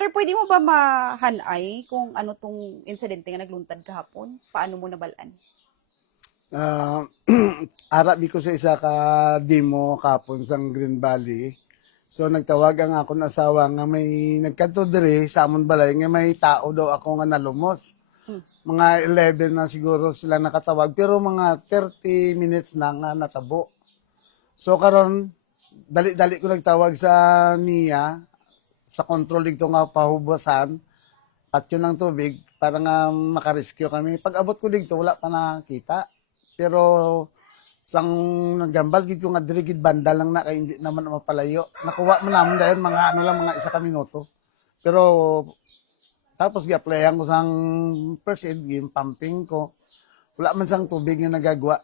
Sir, pwede mo ba mahanay kung ano tong insidente nga nagluntad kahapon? Paano mo nabalaan? Ah, arabi ko sa isa ka demo kapon sa Green Valley. So nagtawag ang akong asawa nga may nagkanto diri sa amon balay nga may tao daw ako nga nalumos. Hmm. Mga 11 na siguro sila nakatawag pero mga 30 minutes na nga natabo. So karon dali-dali ko nagtawag sa niya sa control dito nga pahubasan patyo ng tubig para nga makarescue kami. Pag abot ko dito wala pa nakita. Pero sang naggambal gid ko nga diri gid banda lang na kay hindi naman mapalayo. Nakuha mo naman dahil mga ano lang mga isa ka minuto. Pero tapos gi-applyan ko sang first aid game pumping ko. Wala man sang tubig nga nagagwa.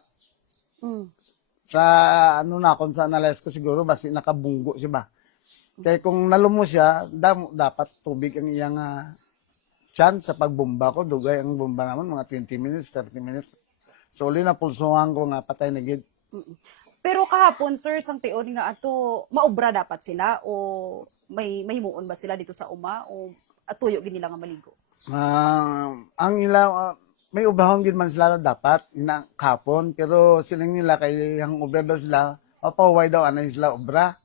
Hmm. Sa ano na kung sa analyze ko siguro basi nakabunggo siya ba. Kaya kung nalumos siya, dapat tubig ang iyang tiyan sa pagbomba ko. Dugay ang bomba naman mga 20 minutes, 30 minutes. So, uli na pulsuhan ko nga patay na gid. Pero kahapon, sir, sang tiyon nga ato, maobra dapat sila o may mahimuon ba sila dito sa uma o atuyo gid nila nga maligo? Ang ila may ubahon gid man sila dapat ina kapon pero siling nila kay ang obra daw sila papahuway daw anay sila obra.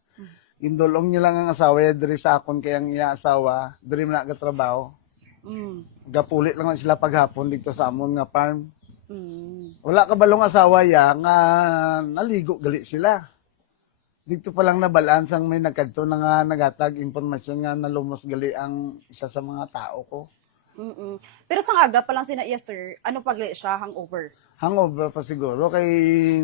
Indulong nila nga asawa diri sa akon kay ang iya asawa diri man nagatrabaho. Mm. Gapulit lang sila paghapon dito sa amon nga farm. Mm. Wala ka balong asawa ya nga naligo gali sila. Dito pa lang nabalaan sang may nagkadto na nga nagatag impormasyon nga nalumos gali ang isa sa mga tao ko. Mm-mm. Pero sang aga pa lang sina iya, sir, ano pagli siya, hangover? Hangover pa siguro kay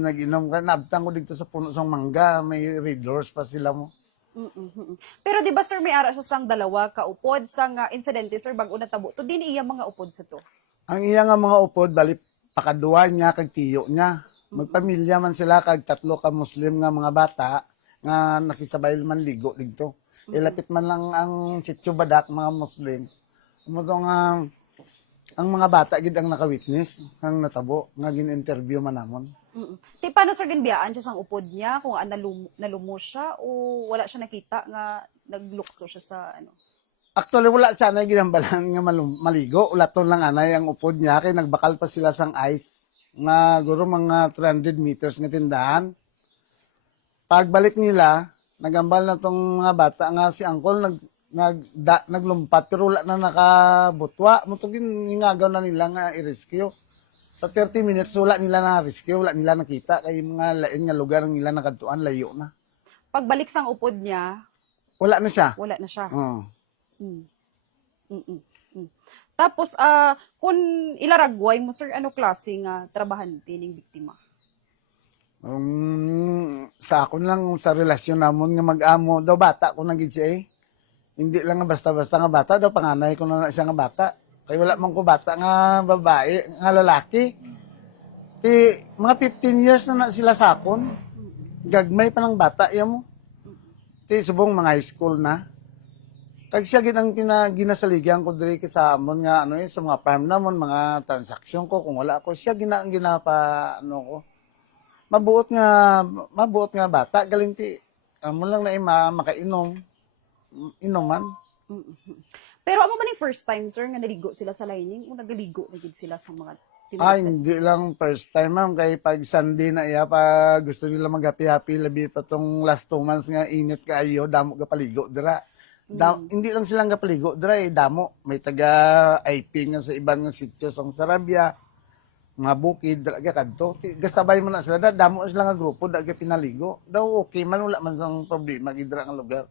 nag-inom ka. Nabtang ko dito sa puno sang mangga. May red doors pa sila mo. Mm-mm. Pero di ba, sir, may ara siya sang dalawa kaupod sang insidente, sir, bago natabo to din iya mga upod sa to? Ang iya nga mga upod, bali pakaduwa niya kag tiyo niya. Magpamilya man sila kag tatlo ka Muslim nga mga bata nga nakisabay man ligo dito. Ilapit man lang ang sityo badak mga Muslim. Mo nga ang mga bata gid ang naka-witness ang natabo nga gin-interview man namon. Mm. Ti paano, sir, ginbiyaan siya sang upod niya kung nalumos siya o wala siya nakita nga naglukso siya sa ano? Actually, wala siya na ginambalan nga maligo. Ulaton lang anay ang upod niya. Kaya nagbakal pa sila sang ice. Nga, guro mga 300 meters nga tindahan. Pagbalik nila, nagambal na tong mga bata nga si Uncle naglumpat pero wala na nakabutwa. Mutugin ngagaw na nila nga i-rescue. Sa 30 minutes, wala nila na-rescue. Wala nila nakita. Kaya mga lain nga lugar nila nakatuan, layo na. Pagbalik sang upod niya, Wala na siya. wala na siya. Oh. Mm. Mm-mm. Mm. Tapos, kung ilaragway mo, sir, ano klase nga trabahante ning biktima? Sa akon lang sa relasyon namon nga mag-amo daw bata ko nagid siya eh. Hindi lang nga basta-basta nga bata daw panganay ko na siya nga bata. Kay wala man ko bata nga babae, nga lalaki. Ti mga 15 years na sila sa akon. Gagmay pa ng bata iya mo. Ti subong mga high school na. Kag siya gid ang ginasaligan ko diri sa amon nga ano sa mga farm namon, mga transaksyon ko kung wala ko siya ang ginapa ano ko. Mabuot nga bata galing ti amo lang na makainom inuman. Mm-mm. Pero amo man yung first time, sir, nga naligo sila sa lining o nagaligo na gid sila sa mga Hindi lang first time ma'am kay pag Sunday na iya pa gusto nila mag-happy-happy labi pa tong last 2 months nga init kaayo damo ga paligo dira. Hindi lang silang kapaligo dira damo may taga IP nga sa ibang nga sitio sa Sarabia mga bukid dira kadto gasabay mo na sila damo sila nga grupo daga pinaligo daw okay man wala man sang problema gid dira nga lugar.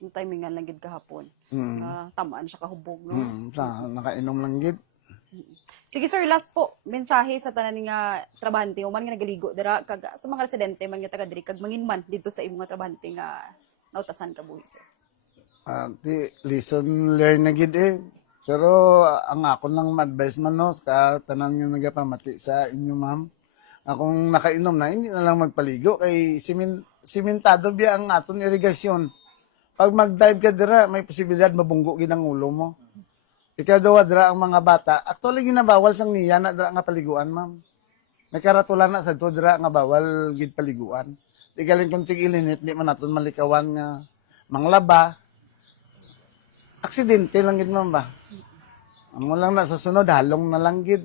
Yung timingan lang gid kahapon. Tamaan siya kahubog, no? Nakainom lang gid. Sige, sir, last po mensahe sa tanan nga trabahante o man nga nagaligo dira kag sa mga residente man nga taga diri kag manginman dito sa imong nga trabahante nga nautasan ka buhi, sir. Ti lesson learn na gid eh. Pero ang ako lang ma-advise man no sa tanan nga nagapamati sa inyo ma'am. Akong nakainom na hindi na lang magpaligo kay simentado biya ang aton irigasyon. Pag mag-dive ka dira may posibilidad mabunggo gid ang ulo mo. Ikaduha dira ang mga bata. Actually ginabawal sang niya na dira nga paliguan ma'am. May karatulan na sa dira nga bawal gid paliguan. Di galing kung tig-ilinit di man naton malikawan nga manglaba. aksidente lang gid man ba. Amo lang na sa sunod halong na lang gid.